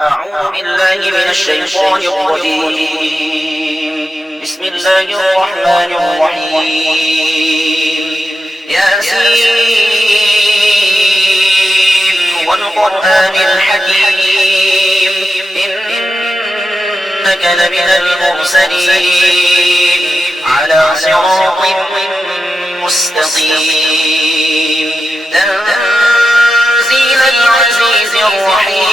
أعوذ بالله من الشيطان الرجيم. بسم الله الرحمن الرحيم. ياسين والقرآن الحكيم إنك لمن المرسلين على صراط مستقيم تنزيل العزيز الرحيم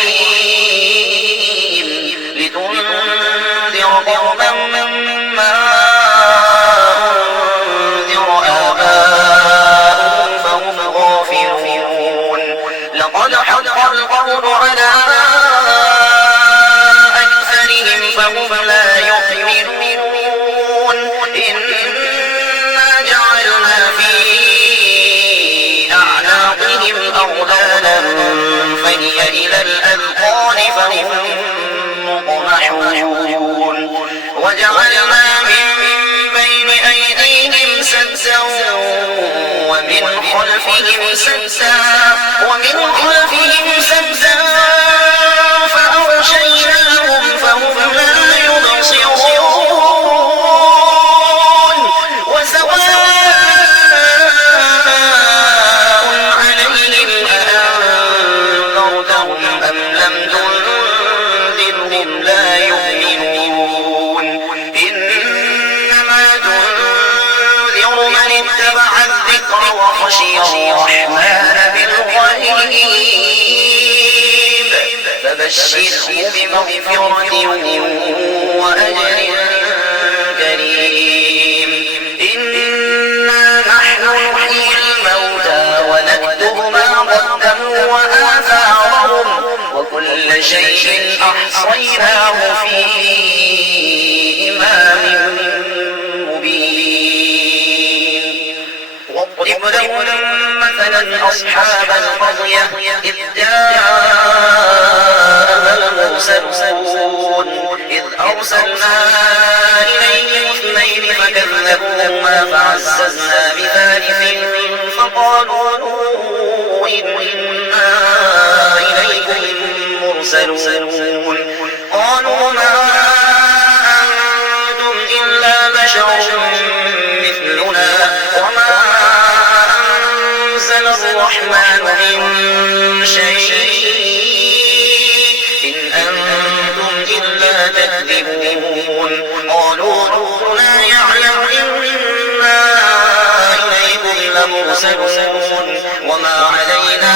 لتنذر قوما ما أنذر آباؤهم فهم غافلون لقد حق القول على أكثرهم فهم لا يؤمنون إنا جعلنا في أعناقهم أغلالا فهي إلى الأذقان فهم مقمحون وجعلنا من بين أيديهم سدا ومن خلفهم سدا فأغشيناهم فهم لا يبصرون وسواء عليهم أأنذرتهم أم لم تنذرهم لا يؤمنون إنما تنذر من اتبع الذكر وخشي الرحمن بالغيب فبشره بمغفرة وأجر كريم إنا نحن نحيي الموتى ونكتب ما قدموا وآثارهم وكل شيء أحصيناه في إمام مبين واضرب لهم مثلا أصحاب القرية إذ جاءها المرسلون إذ أرسلنا إليهم اثنين فكذبوهما فعززنا بثالث فقالوا إنا إليكم مرسلون قالوا ما أنتم إلا بشر مثلنا وما أنزل الرحمن من شيء إن أنتم إلا تكذبون قالوا ربنا يعلم إنا إليكم لمرسلون وما علينا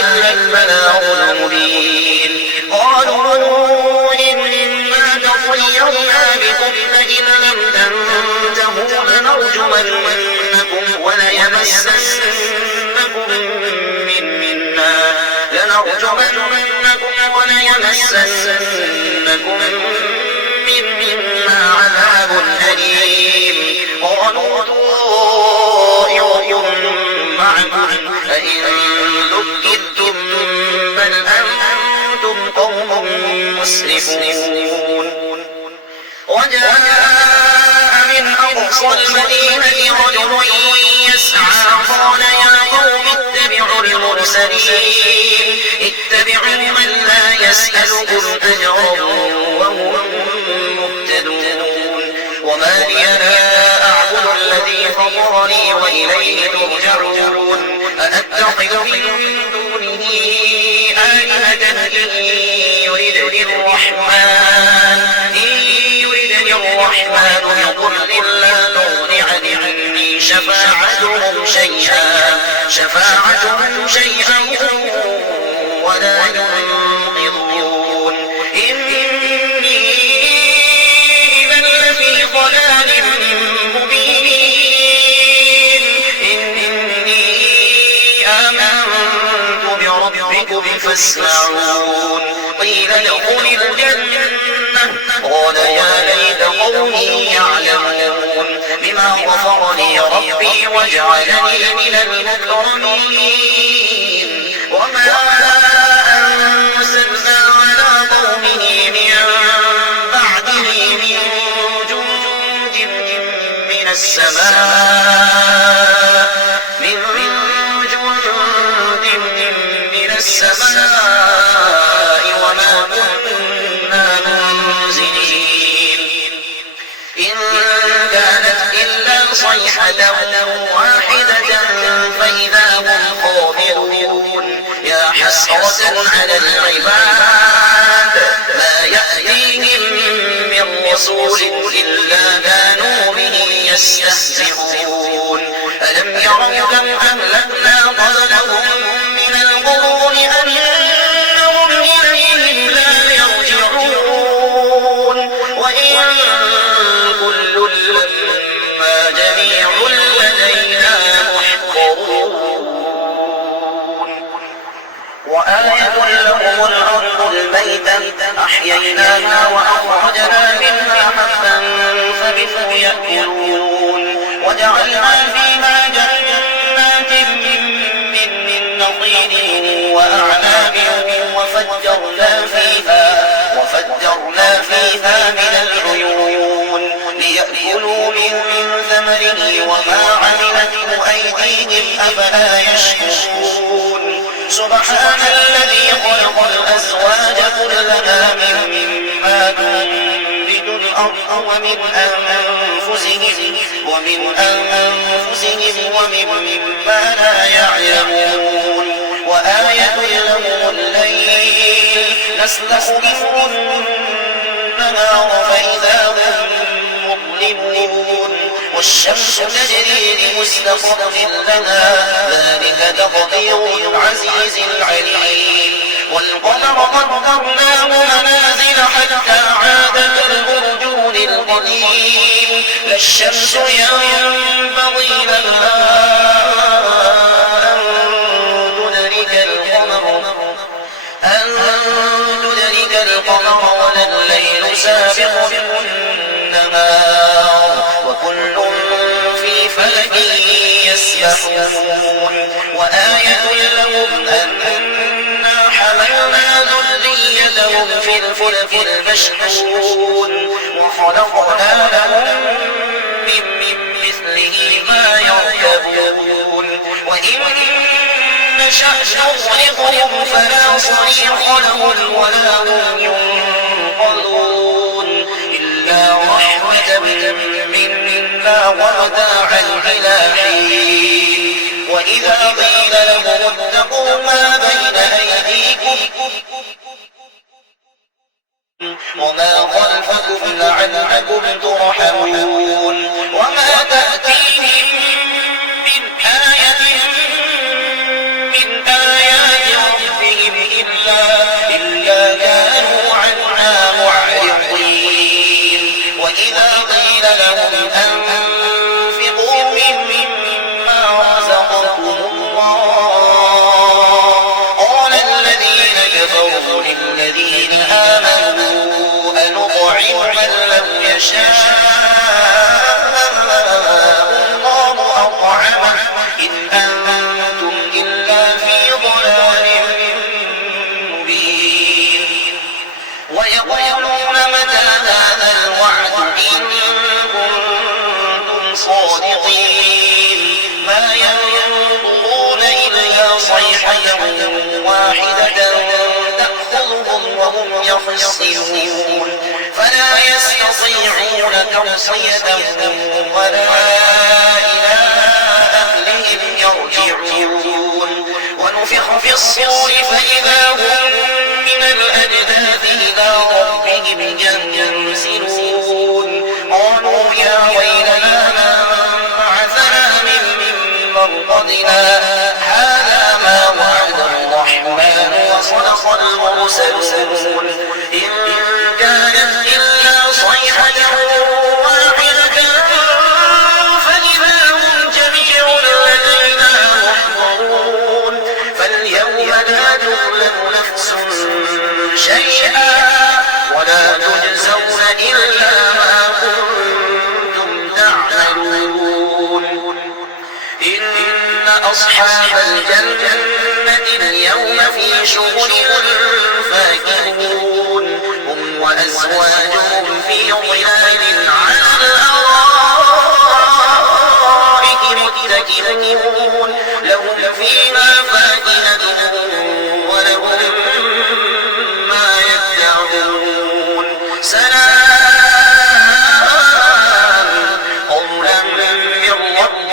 إلا البلاغ المبين قالوا إنا تطيرنا بكم لئن لم تنتهوا لنرجمنكم وليمسنكم منا عذاب أليم قالوا طائركم معكم أئن ذكرتم بل أنتم قوم مسرفون وجاء من أقصى المدينة رجل يسعى قال يا قوم اتبعوا المرسلين اتبعوا من لا يسألكم أجرا وهم مهتدون وما لي لا أعبد الذي فطرني وإليه ترجعون أأتخذ من دونه آلهة إن يردني الرحمن بضر لا تغن عني شفاعتهم شيئا ولا ينقذون إني إذا لفي ضلال مبين إني آمنت بربكم فاسمعون قيل ادخل الجنة قال يا ليت قومي يعلمون بما غفر لي ربي وجعلني من المكرمين وما أنزلنا على قومه من بعده من جند من السماء وما كنا صيحة واحدة فإذا هم خامدون يا حسرة على العباد ما يأتيهم من رسول إلا كانوا به يستهزئون ألم يروا كم أهلكنا قبلهم من القرون أنهم إليهم لا يرجعون وإن كل لما جميع لدينا محضرون وآية لهم الأرض الميتة أحييناها وأخرجنا منها حبا فمنه يأكلون وجعلنا فيها جنات من نخيل وأعناب وفجرنا فيها من العيون ليأكلوا من ثمره وما عملته أيديهم أفلا يشكرون سبحان الذي خلق الأزواج كلها مما تنبت الأرض ومن مما لا يعلمون وآية لهم الليل نسلخ منه النهار فإذا هم مظلمون والشمس تجري لمستقر لها ذلك تقدير العزيز العليم والقمر قدرناه منازل حتى عاد كالأرجون القديم لا الشمس ينبغي لها أن تدرك القمر ولا الليل سابق النهار وكل في فلك يسبحون وآية لهم أنا حملنا ذريتهم في الفلك المشحون وخلقنا لهم من مثله ما يركبون وإن نشأ نغرقهم فلا صريخ لهم ولا هم ينقذون إلا رحمة منا ومتاعا إلى حين وإذا قيل لهم اتقوا ما بين أيديكم وما خلفكم لعلكم ترحمون وما تأتيهم من آية من آيات ربهم إلا كانوا عنها معرضين وإذا قيل لهم أنفقوا مما رزقكم الله قال الذين كفروا للذين آمنوا أنطعم من لو يشاء الله أطعمه إن أنتم إلا في ضلال مبين ويقولون متى هذا الوعد إن كنتم صادقين ما ينظرون إلا صيحة واحدة تأخذهم وهم يخصمون فلا يستطيعون توصية ولا إلى أهلهم يرجعون ونفخ في الصور فإذا هم من الأجداث إلى ربهم ينسلون قالوا يا ويلنا من بعثنا من مرقدنا هذا ما وعد الرحمن وصدق المرسلون إن كانت إلا صيحة واحدة فإذا هم جميع لدينا محضرون فاليوم لا تظلم نفس شيئا ولا تجزون إلا ما كنتم تعملون إن أصحاب الجنة اليوم في شغل فاكهون هم وأزواجهم في ظلال على الأرائك متكئون لهم فيها فاكهة ولهم ما يدعون سلام قولا من رب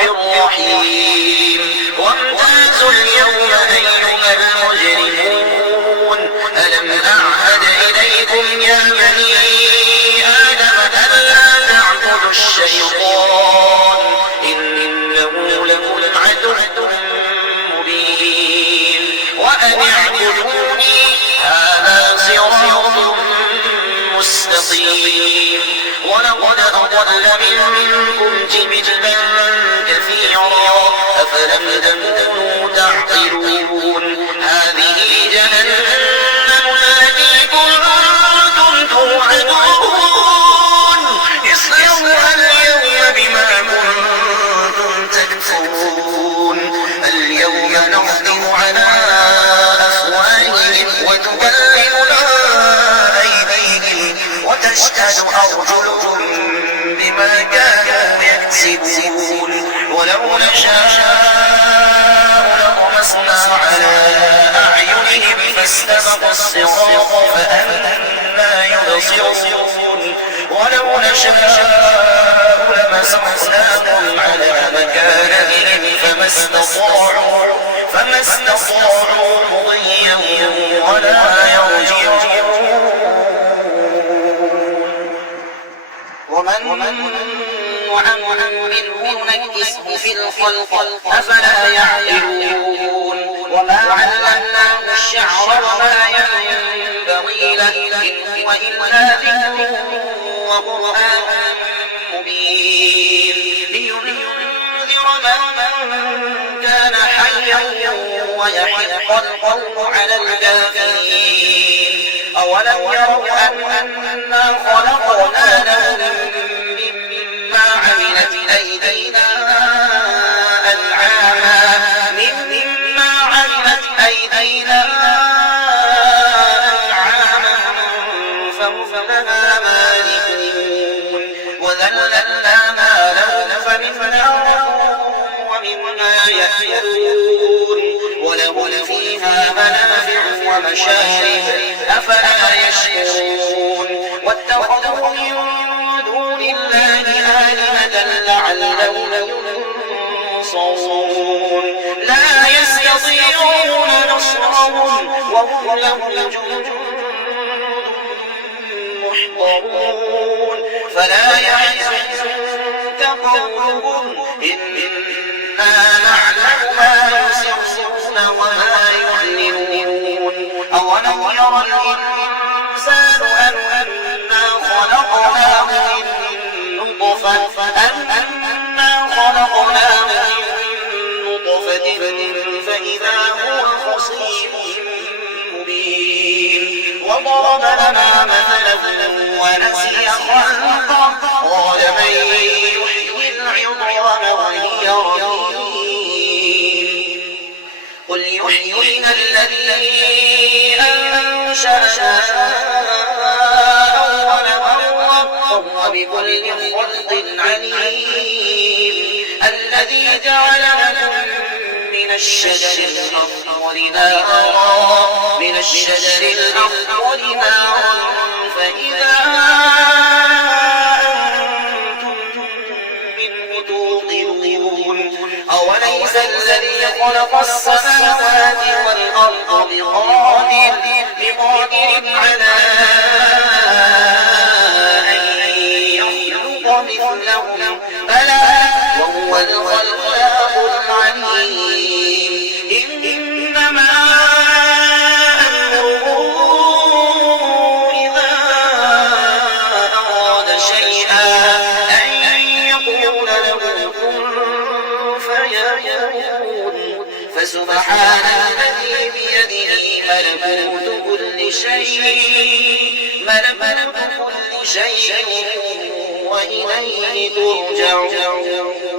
أضل منكم جبلا كثيرا أفلم تكونوا تعقلون هذه جهنم التي كنتم توعدون اصلوها اليوم بما كنتم تكفرون اليوم نختم على أفواههم وتكلمنا أيديهم وتشهد أرجلهم بما كانوا يكسبون ولو نشاء لطمسنا على أعينهم فاستبقوا الصراط فأنى يبصرون ولو نشاء لمسخناهم على مكانهم فما استطاعوا مضيا ولا يرجعون ومن نعمره نكسه في الخلق أفلا يعقلون وما علمناه الشعر وما ينبغي له إن هو إلا ذكر وقرآن مبين لينذر من كان حيا ويحق القول على الكافرين أولم يروا أنا خلقنا لهم مما عملت أيدينا أنعاما فهم لها مالكون وذللناها لهم فمنها ومما يأكلون ولهم فيها منافع ومشارب أفلا يشكرون واتخذوا من دون الله آلهة لعلهم ينصرون لا يستطيعون نصرهم وهم لهم جند محضرون فلا يحزنك قولهم إنا نعلم ما يسرون وما يعلنون أولم يرى الإنسان أنا خلقناه من نطفة فإذا هو خصيم مبين وضرب لنا مثلا ونسي خلقه قال من يحيي العظام وهي رميم قل يحييها الذي أنشأها أول مرة وهو بكل خلق عليم الذي جعل لكم من الشجر الأخضر نارا فإذا أنتم منه توقدون أوليس الذي خلق السماوات والأرض بقادر على أن يخلق مثلهم بلى وهو الخلاق العليم إنما أمره إذا أراد شيئا أن يقول له كن فيكون فسبحان الذي بيده ملكوت كل شيء وإليه ترجعون